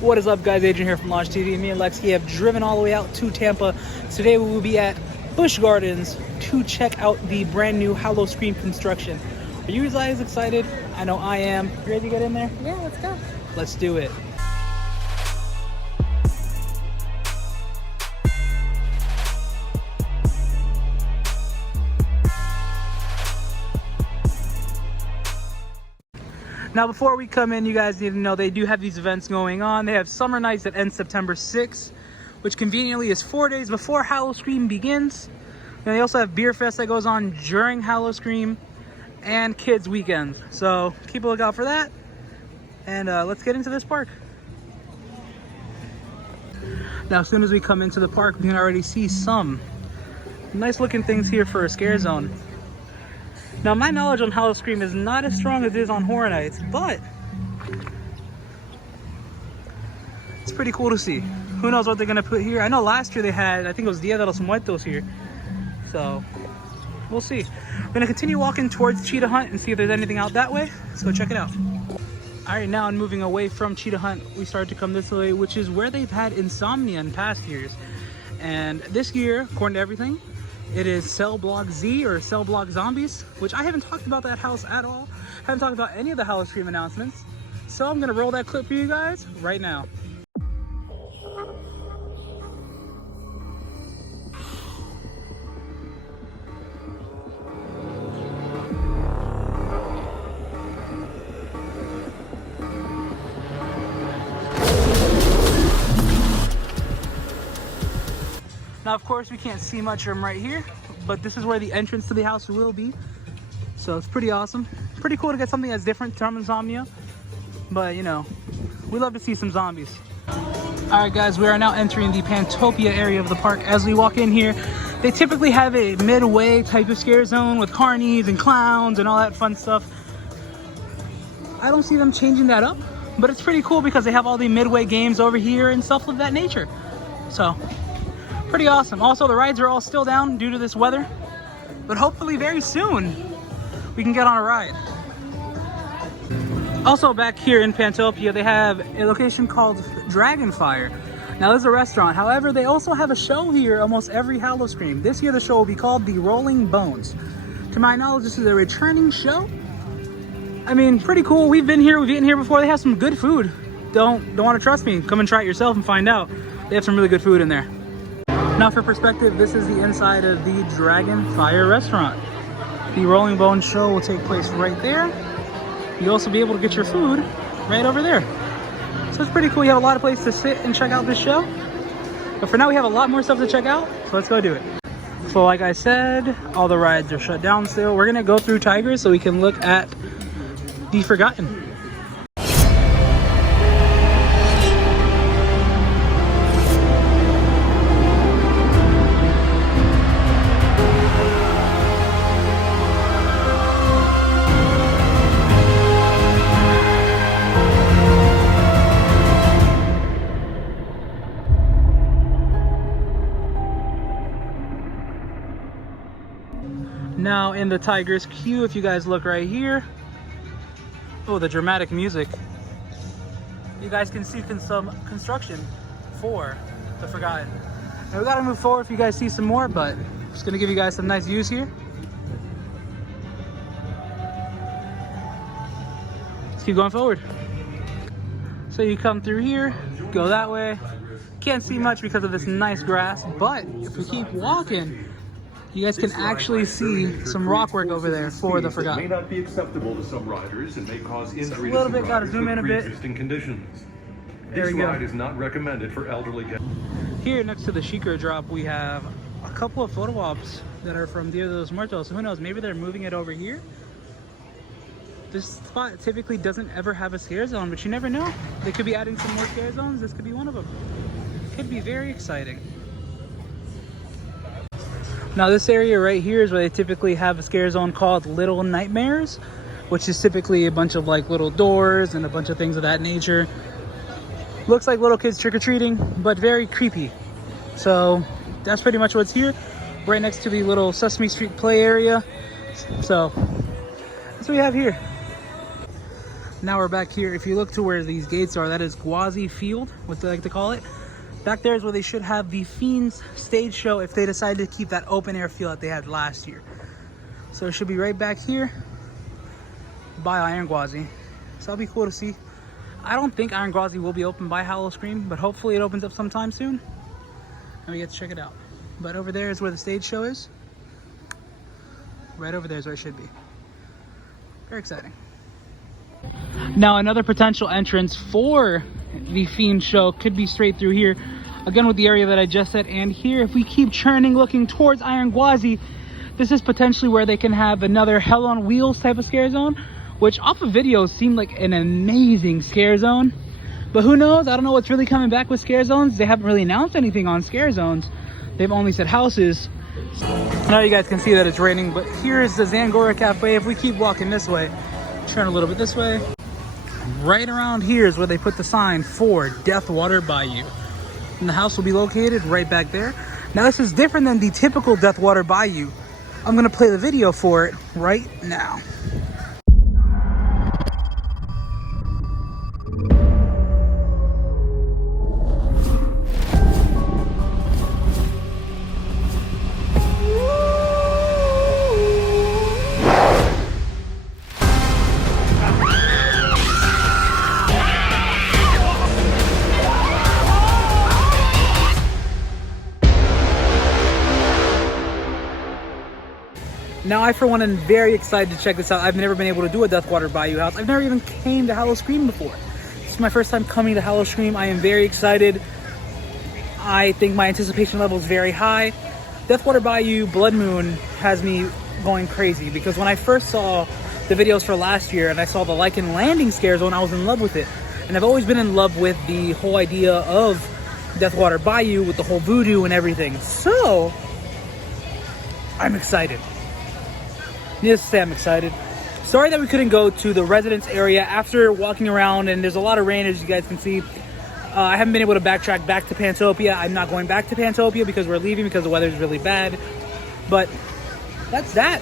What is up, guys? Adrian here from Launch TV. Me and Lexi have driven all the way out to Tampa. Today we will be at Busch Gardens to check out the brand new Howl-O-Scream construction. Are you guys excited? I know I am. You ready to get in there? Yeah, let's go. Let's do it. Now, before we come in, you guys need to know they do have these events going on. They have summer nights that end September 6th, which conveniently is 4 days before Howl-O-Scream begins. And they also have Beer Fest that goes on during Howl-O-Scream and Kids Weekends. So keep a lookout for that. And let's get into this park. Now, as soon as we come into the park, we can already see some nice looking things here for a Scarezone. Now, my knowledge on Howl-O-Scream is not as strong as it is on Horror Nights, but it's pretty cool to see. Who knows what they're gonna put here? I know last year they had, I think it was Dia de los Muertos here. So, we'll see. We're gonna continue walking towards Cheetah Hunt and see if there's anything out that way. Let's go check it out. All right, now I'm moving away from Cheetah Hunt. We started to come this way, which is where they've had Insomnia in past years. And this year, according to everything, it is Cell Block Z or Cell Block Zombies, which I haven't talked about that house at all. Haven't talked about any of the Howl-O-Scream announcements. So I'm gonna roll that clip for you guys right now. Now, of course, we can't see much from right here, but this is where the entrance to the house will be. So it's pretty awesome. Pretty cool to get something that's different from Insomnia. But, you know, we love to see some zombies. All right, guys, we are now entering the Pantopia area of the park. As we walk in here, they typically have a Midway type of scare zone with carnies and clowns and all that fun stuff. I don't see them changing that up, but it's pretty cool because they have all the Midway games over here and stuff of that nature. So, pretty awesome. Also, the rides are all still down due to this weather, but hopefully very soon we can get on a ride. Also, back here in Pantopia, they have a location called Dragonfire. Now, this is a restaurant. However, they also have a show here almost every Howl-O-Scream. This year, the show will be called The Rolling Bones. To my knowledge, this is a returning show. I mean, pretty cool. We've been here. We've eaten here before. They have some good food. Don't want to trust me? Come and try it yourself and find out. They have some really good food in there. Now, for perspective, this is the inside of the Dragonfire restaurant. The Rolling Bones show will take place right there. You'll also be able to get your food right over there. So it's pretty cool. You have a lot of places to sit and check out this show. But for now, we have a lot more stuff to check out, so let's go do it. So like I said, all the rides are shut down still. We're gonna go through Tigers so we can look at the Forgotten. Now in the Tigers queue, if you guys look right here, oh, the dramatic music, you guys can see some construction for the Forgotten. Now we gotta move forward if you guys see some more, but I'm just gonna give you guys some nice views here. Let's keep going forward. So you come through here, go that way. Can't see much because of this nice grass, but if we keep walking, you guys can actually see some rock work over there for the Forgotten. May not be acceptable to some riders and may cause injury a little bit, gotta zoom in a bit. Existing conditions. There This we go. ride is not recommended for elderly guests. Here next to the Shikra drop, we have a couple of photo ops that are from Dia de los Muertos. So who knows, maybe they're moving it over here. This spot typically doesn't ever have a scare zone, but you never know. They could be adding some more scare zones. This could be one of them. Could be very exciting. Now this area right here is where they typically have a scare zone called Little Nightmares, which is typically a bunch of like little doors and a bunch of things of that nature. Looks like little kids trick-or-treating, but very creepy. So that's pretty much what's here, right next to the little Sesame Street play area. So that's what we have here. Now we're back here. If you look to where these gates are, that is Gwazi Field, what they like to call it. Back there is where they should have the Fiends stage show if they decide to keep that open air feel that they had last year. So it should be right back here by Iron Gwazi. So that'll be cool to see. I don't think Iron Gwazi will be open by Howl-O-Scream, but hopefully it opens up sometime soon and we get to check it out. But over there is where the stage show is. Right over there is where it should be. Very exciting. Now another potential entrance for the Fiend show could be straight through here. Again with the area that I just said, and here if we keep churning looking towards Iron Gwazi, this is potentially where they can have another Hell on Wheels type of Scarezone, which off of videos seemed like an amazing Scarezone. But who knows? I don't know what's really coming back with Scarezones. They haven't really announced anything on Scarezones. They've only said houses. Now you guys can see that it's raining, but here is the Zangora Cafe. If we keep walking this way, turn a little bit this way. Right around here is where they put the sign for Deathwater Bayou. And the house will be located right back there. Now this is different than the typical Deathwater Bayou. I'm gonna play the video for it right now. Now I for one am very excited to check this out. I've never been able to do a Deathwater Bayou house. I've never even came to Howl-O-Scream before. This is my first time coming to Howl-O-Scream. I am very excited. I think my anticipation level is very high. Deathwater Bayou Blood Moon has me going crazy because when I first saw the videos for last year and I saw the Lycan Landing Scarezone, I was in love with it. And I've always been in love with the whole idea of Deathwater Bayou with the whole voodoo and everything. So I'm excited. Needless to say, I'm excited. Sorry that we couldn't go to the residence area after walking around, and there's a lot of rain as you guys can see. I haven't been able to backtrack back to Pantopia. I'm not going back to Pantopia because we're leaving because the weather is really bad. But that's that.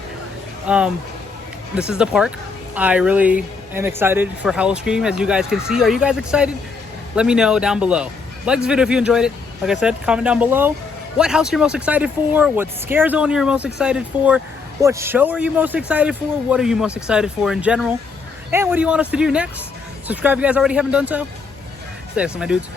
This is the park. I really am excited for Howl-O-Scream, as you guys can see. Are you guys excited? Let me know down below. Like this video if you enjoyed it. Like I said, comment down below what house you're most excited for, what Scarezone you're most excited for, what show are you most excited for, what are you most excited for in general, and what do you want us to do next? Subscribe if you guys already haven't done so. Stay awesome, my dudes.